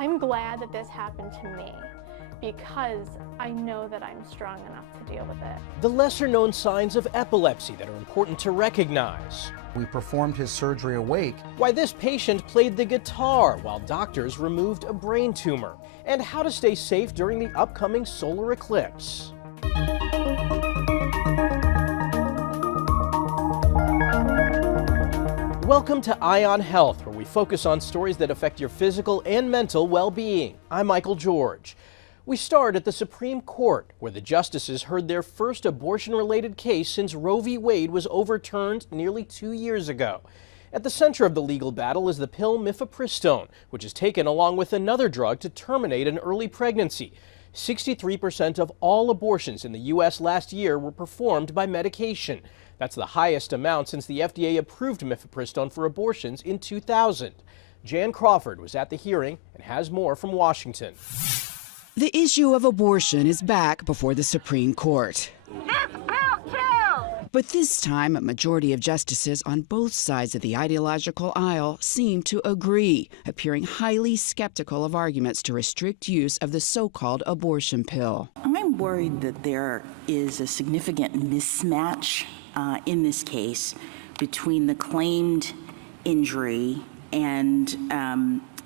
I'm glad that this happened to me because I know that I'm strong enough to deal with it. The lesser-known signs of epilepsy that are important to recognize. We performed his surgery awake. Why this patient played the guitar while doctors removed a brain tumor. And how to stay safe during the upcoming solar eclipse. Welcome to Ion Health, where we focus on stories that affect your physical and mental well-being. I'm Michael George. We start at the Supreme Court, where the justices heard their first abortion-related case since Roe v. Wade was overturned nearly 2 years ago. At the center of the legal battle is the pill mifepristone, which is taken along with another drug to terminate an early pregnancy. 63% of all abortions in the U.S. last year were performed by medication. That's the highest amount since the FDA approved mifepristone for abortions in 2000. Jan Crawford was at the hearing and has more from Washington. The issue of abortion is back before the Supreme Court. This bill kills! But this time, a majority of justices on both sides of the ideological aisle seem to agree, appearing highly skeptical of arguments to restrict use of the so-called abortion pill. I'm worried that there is a significant mismatch in this case between the claimed injury and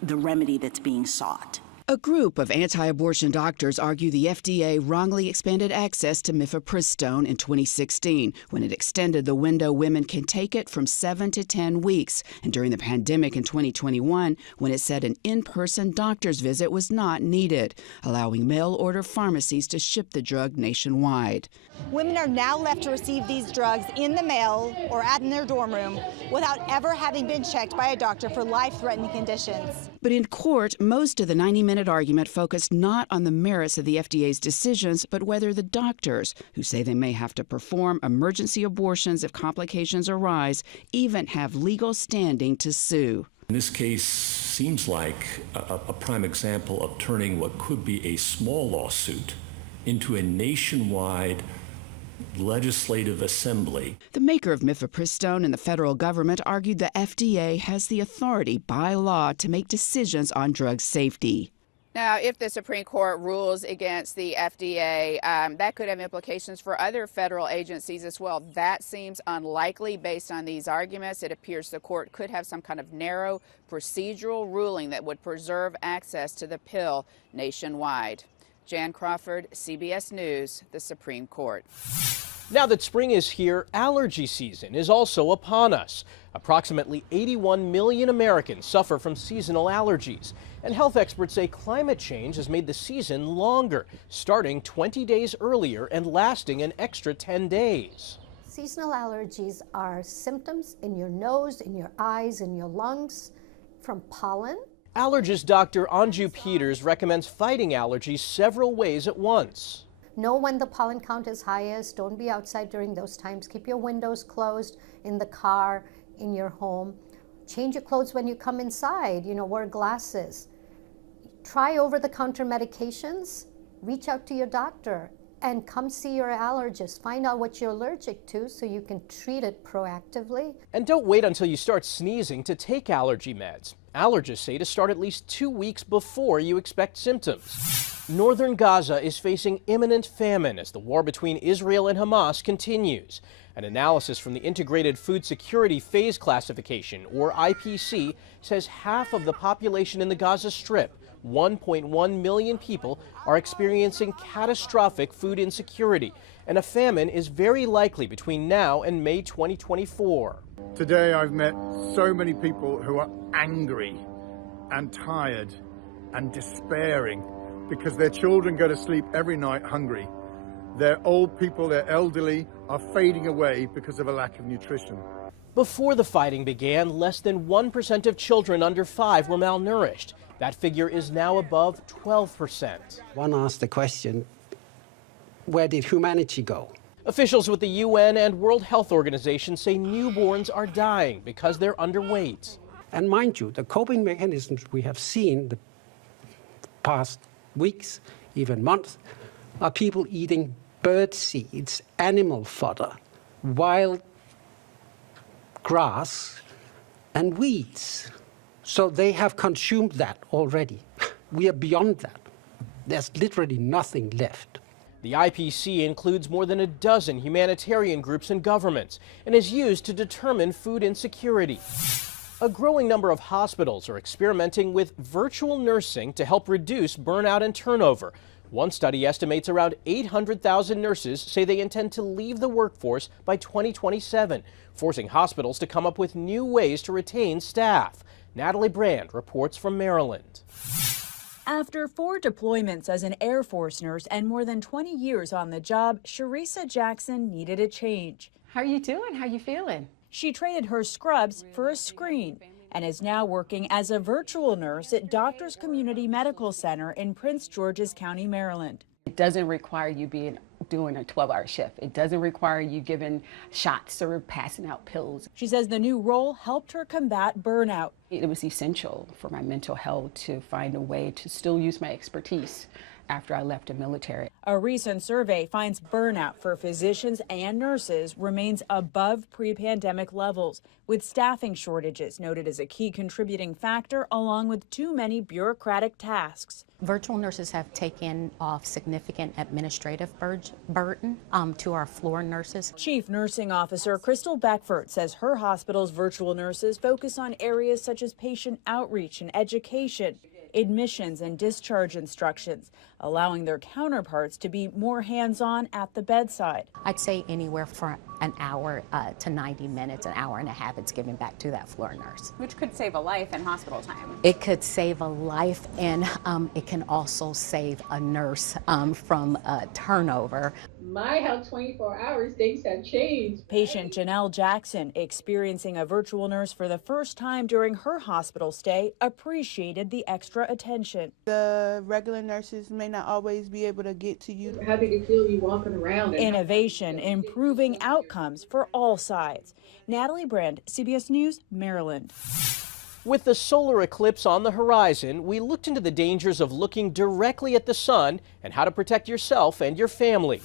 the remedy that's being sought. A group of anti-abortion doctors argue the FDA wrongly expanded access to mifepristone in 2016 when it extended the window women can take it from 7 to 10 weeks, and during the pandemic in 2021 when it said an in-person doctor's visit was not needed, allowing mail-order pharmacies to ship the drug nationwide. Women are now left to receive these drugs in the mail or in their dorm room without ever having been checked by a doctor for life-threatening conditions. But in court, most of the 90-minute argument focused not on the merits of the FDA's decisions, but whether the doctors, who say they may have to perform emergency abortions if complications arise, even have legal standing to sue. This case seems like a prime example of turning what could be a small lawsuit into a nationwide legislative assembly. The maker of mifepristone and the federal government argued the FDA has the authority by law to make decisions on drug safety. Now, if the Supreme Court rules against the FDA, that could have implications for other federal agencies as well. That seems unlikely based on these arguments. It appears the court could have some kind of narrow procedural ruling that would preserve access to the pill nationwide. Jan Crawford, CBS News, the Supreme Court. Now that spring is here, allergy season is also upon us. Approximately 81 million Americans suffer from seasonal allergies. And health experts say climate change has made the season longer, starting 20 days earlier and lasting an extra 10 days. Seasonal allergies are symptoms in your nose, in your eyes, in your lungs from pollen. Allergist Dr. Anju Peters recommends fighting allergies several ways at once. Know when the pollen count is highest. Don't be outside during those times. Keep your windows closed in the car, in your home. Change your clothes when you come inside. Wear glasses. Try over-the-counter medications. Reach out to your doctor and come see your allergist. Find out what you're allergic to so you can treat it proactively. And don't wait until you start sneezing to take allergy meds. Allergists say to start at least 2 weeks before you expect symptoms. Northern Gaza is facing imminent famine as the war between Israel and Hamas continues. An analysis from the Integrated Food Security Phase Classification, or IPC, says half of the population in the Gaza Strip, 1.1 million people, are experiencing catastrophic food insecurity, and a famine is very likely between now and May 2024. Today I've met so many people who are angry and tired and despairing because their children go to sleep every night hungry. Their old people, their elderly, are fading away because of a lack of nutrition. Before the fighting began, less than 1% of children under 5 were malnourished. That figure is now above 12%. One asked the question, where did humanity go? Officials with the UN and World Health Organization say newborns are dying because they're underweight. And mind you, the coping mechanisms we have seen the past weeks, even months, are people eating bird seeds, animal fodder, wild grass, and weeds. So they have consumed that already. we are beyond that. There's literally nothing left. The IPC includes more than a dozen humanitarian groups and governments and is used to determine food insecurity. A growing number of hospitals are experimenting with virtual nursing to help reduce burnout and turnover. One study estimates around 800,000 nurses say they intend to leave the workforce by 2027, forcing hospitals to come up with new ways to retain staff. Natalie Brand reports from Maryland. After 4 deployments as an Air Force nurse and more than 20 years on the job, Sharisa Jackson needed a change. How are you doing? How are you feeling? She traded her scrubs for a screen and is now working as a virtual nurse at Doctors Community Medical Center in Prince George's County, Maryland. It doesn't require you doing a 12-hour shift. It doesn't require you giving shots or passing out pills. She says the new role helped her combat burnout. It was essential for my mental health to find a way to still use my expertise after I left the military. A recent survey finds burnout for physicians and nurses remains above pre-pandemic levels, with staffing shortages noted as a key contributing factor, along with too many bureaucratic tasks. Virtual nurses have taken off significant administrative burden to our floor nurses. Chief Nursing Officer Crystal Beckford says her hospital's virtual nurses focus on areas such as patient outreach and education, admissions and discharge instructions, allowing their counterparts to be more hands-on at the bedside. I'd say anywhere from an hour to 90 minutes, an hour and a half, it's given back to that floor nurse. Which could save a life in hospital time. It could save a life, and it can also save a nurse from turnover. My Health 24 Hours, things have changed. Patient Janelle Jackson, experiencing a virtual nurse for the first time during her hospital stay, appreciated the extra attention. The regular nurses may not always be able to get to you. How did it feel you walking around? Innovation, improving outcomes for all sides. Natalie Brand, CBS News, Maryland. With the solar eclipse on the horizon, we looked into the dangers of looking directly at the sun and how to protect yourself and your family.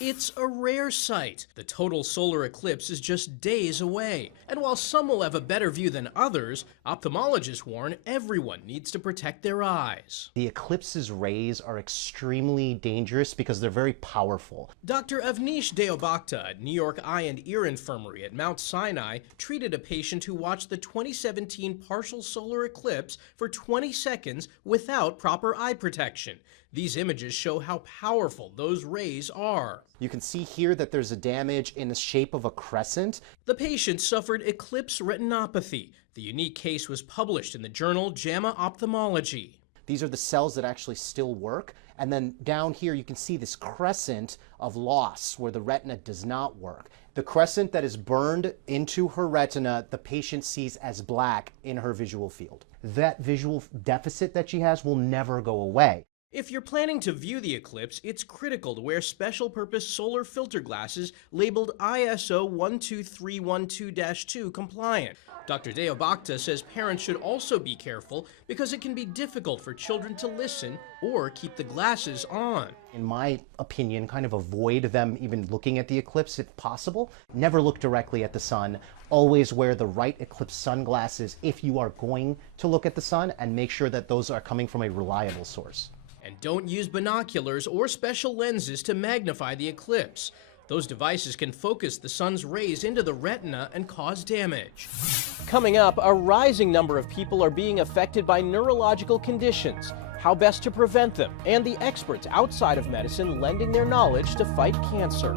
It's a rare sight. The total solar eclipse is just days away. And while some will have a better view than others, ophthalmologists warn everyone needs to protect their eyes. The eclipse's rays are extremely dangerous because they're very powerful. Dr. Avnish Deobakta at New York Eye and Ear Infirmary at Mount Sinai treated a patient who watched the 2017 partial solar eclipse for 20 seconds without proper eye protection. These images show how powerful those rays are. You can see here that there's a damage in the shape of a crescent. The patient suffered eclipse retinopathy. The unique case was published in the journal JAMA Ophthalmology. These are the cells that actually still work. And then down here you can see this crescent of loss where the retina does not work. The crescent that is burned into her retina, the patient sees as black in her visual field. That visual deficit that she has will never go away. If you're planning to view the eclipse, it's critical to wear special-purpose solar filter glasses labeled ISO 12312-2 compliant. Dr. Deobakta says parents should also be careful because it can be difficult for children to listen or keep the glasses on. In my opinion, kind of avoid them even looking at the eclipse if possible. Never look directly at the sun. Always wear the right eclipse sunglasses if you are going to look at the sun, and make sure that those are coming from a reliable source. And don't use binoculars or special lenses to magnify the eclipse. Those devices can focus the sun's rays into the retina and cause damage. Coming up, a rising number of people are being affected by neurological conditions, how best to prevent them, and the experts outside of medicine lending their knowledge to fight cancer.